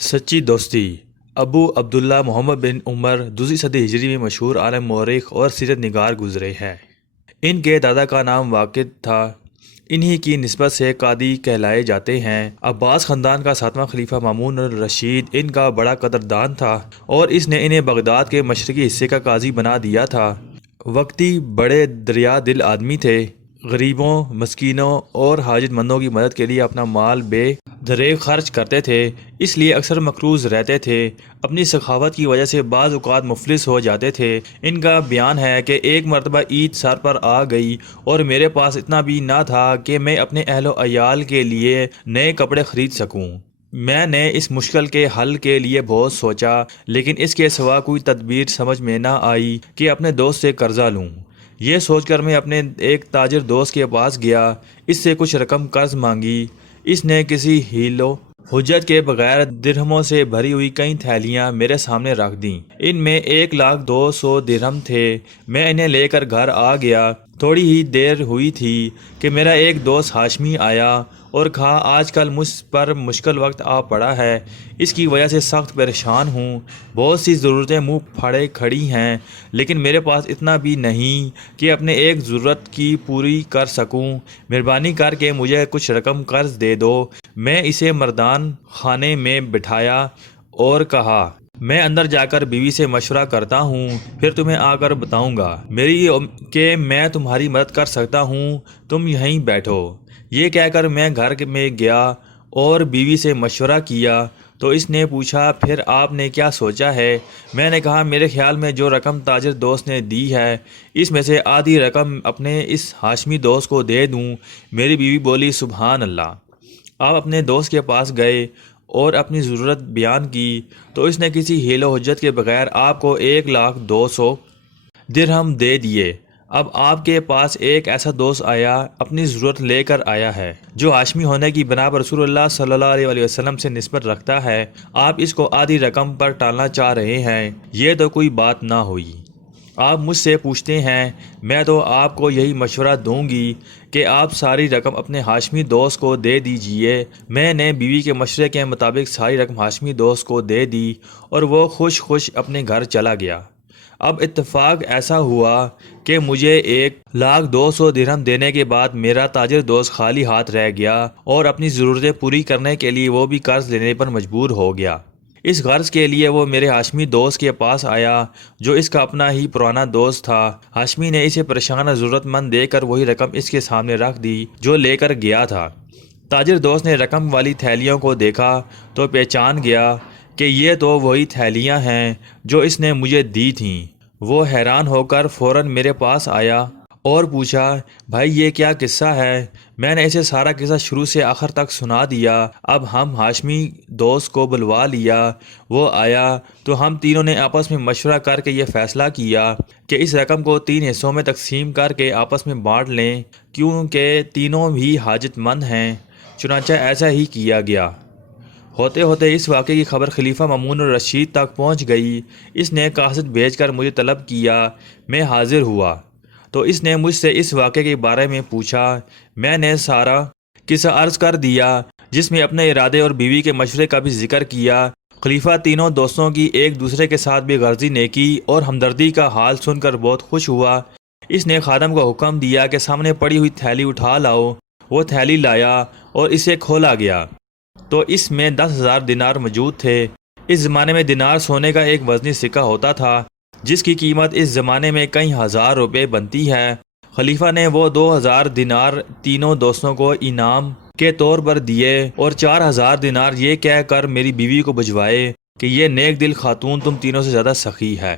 سچی دوستی ابو عبداللہ محمد بن عمر دوسری صدی ہجری میں مشہور عالم مورخ اور سیرت نگار گزرے ہیں۔ ان کے دادا کا نام واقد تھا۔ انہی کی نسبت سے قاضی کہلائے جاتے ہیں۔ عباس خاندان کا ساتواں خلیفہ مامون الرشید ان کا بڑا قدردان تھا اور اس نے انہیں بغداد کے مشرقی حصے کا قاضی بنا دیا تھا۔ وقتی بڑے دریا دل آدمی تھے۔ غریبوں، مسکینوں اور حاجت مندوں کی مدد کے لیے اپنا مال بے دریغ خرچ کرتے تھے، اس لیے اکثر مقروض رہتے تھے۔ اپنی سخاوت کی وجہ سے بعض اوقات مفلس ہو جاتے تھے۔ ان کا بیان ہے کہ ایک مرتبہ عید سر پر آ گئی اور میرے پاس اتنا بھی نہ تھا کہ میں اپنے اہل و عیال کے لیے نئے کپڑے خرید سکوں۔ میں نے اس مشکل کے حل کے لیے بہت سوچا، لیکن اس کے سوا کوئی تدبیر سمجھ میں نہ آئی کہ اپنے دوست سے قرضہ لوں۔ یہ سوچ کر میں اپنے ایک تاجر دوست کے پاس گیا، اس سے کچھ رقم قرض مانگی۔ اس نے کسی حیل و حجت کے بغیر درہموں سے بھری ہوئی کئی تھیلیاں میرے سامنے رکھ دیں۔ ان میں 1,02,000 درہم تھے۔ میں انہیں لے کر گھر آ گیا۔ تھوڑی ہی دیر ہوئی تھی کہ میرا ایک دوست ہاشمی آیا اور کہا، آج کل مجھ پر مشکل وقت آ پڑا ہے، اس کی وجہ سے سخت پریشان ہوں۔ بہت سی ضرورتیں منہ پھاڑے کھڑی ہیں، لیکن میرے پاس اتنا بھی نہیں کہ اپنے ایک ضرورت کی پوری کر سکوں۔ مہربانی کر کے مجھے کچھ رقم قرض دے دو۔ میں اسے مردان خانے میں بٹھایا اور کہا، میں اندر جا کر بیوی سے مشورہ کرتا ہوں، پھر تمہیں آ کر بتاؤں گا کہ میں تمہاری مدد کر سکتا ہوں، تم یہیں بیٹھو۔ یہ کہہ کر میں گھر میں گیا اور بیوی سے مشورہ کیا تو اس نے پوچھا، پھر آپ نے کیا سوچا ہے؟ میں نے کہا، میرے خیال میں جو رقم تاجر دوست نے دی ہے، اس میں سے آدھی رقم اپنے اس ہاشمی دوست کو دے دوں۔ میری بیوی بولی، سبحان اللہ۔ آپ اپنے دوست کے پاس گئے اور اپنی ضرورت بیان کی تو اس نے کسی حیل و حجت کے بغیر آپ کو 1,02,000 درہم دے دیے۔ اب آپ کے پاس ایک ایسا دوست آیا، اپنی ضرورت لے کر آیا ہے، جو ہاشمی ہونے کی بنا پر رسول اللہ صلی اللہ علیہ وسلم سے نسبت رکھتا ہے۔ آپ اس کو آدھی رقم پر ٹالنا چاہ رہے ہیں، یہ تو کوئی بات نہ ہوئی۔ آپ مجھ سے پوچھتے ہیں، میں تو آپ کو یہی مشورہ دوں گی کہ آپ ساری رقم اپنے ہاشمی دوست کو دے دیجئے۔ میں نے بیوی کے مشورے کے مطابق ساری رقم ہاشمی دوست کو دے دی اور وہ خوش اپنے گھر چلا گیا۔ اب اتفاق ایسا ہوا کہ مجھے 1,02,000 درہم دینے کے بعد میرا تاجر دوست خالی ہاتھ رہ گیا اور اپنی ضرورتیں پوری کرنے کے لیے وہ بھی قرض لینے پر مجبور ہو گیا۔ اس غرض کے لیے وہ میرے ہاشمی دوست کے پاس آیا، جو اس کا اپنا ہی پرانا دوست تھا۔ ہاشمی نے اسے پریشان اور ضرورت مند دے کر وہی رقم اس کے سامنے رکھ دی جو لے کر گیا تھا۔ تاجر دوست نے رقم والی تھیلیوں کو دیکھا تو پہچان گیا کہ یہ تو وہی تھیلیاں ہیں جو اس نے مجھے دی تھیں۔ وہ حیران ہو کر فوراً میرے پاس آیا اور پوچھا، بھائی یہ کیا قصہ ہے؟ میں نے اسے سارا قصہ شروع سے آخر تک سنا دیا۔ اب ہم ہاشمی دوست کو بلوا لیا۔ وہ آیا تو ہم تینوں نے آپس میں مشورہ کر کے یہ فیصلہ کیا کہ اس رقم کو 3 حصوں میں تقسیم کر کے آپس میں بانٹ لیں، کیونکہ تینوں بھی حاجت مند ہیں۔ چنانچہ ایسا ہی کیا گیا۔ ہوتے ہوتے اس واقعے کی خبر خلیفہ مامون الرشید تک پہنچ گئی۔ اس نے قاصد بھیج کر مجھے طلب کیا۔ میں حاضر ہوا تو اس نے مجھ سے اس واقعے کے بارے میں پوچھا۔ میں نے سارا قصہ عرض کر دیا، جس میں اپنے ارادے اور بیوی کے مشورے کا بھی ذکر کیا۔ خلیفہ تینوں دوستوں کی ایک دوسرے کے ساتھ بے غرضی نیکی اور ہمدردی کا حال سن کر بہت خوش ہوا۔ اس نے خادم کو حکم دیا کہ سامنے پڑی ہوئی تھیلی اٹھا لاؤ۔ وہ تھیلی لایا اور اسے کھولا گیا تو اس میں 10,000 دینار موجود تھے۔ اس زمانے میں دینار سونے کا ایک وزنی سکہ ہوتا تھا، جس کی قیمت اس زمانے میں کئی ہزار روپے بنتی ہے۔ خلیفہ نے وہ 2,000 دینار تینوں دوستوں کو انعام کے طور پر دیے اور 4,000 دینار یہ کہہ کر میری بیوی کو بھجوائے کہ یہ نیک دل خاتون تم تینوں سے زیادہ سخی ہے۔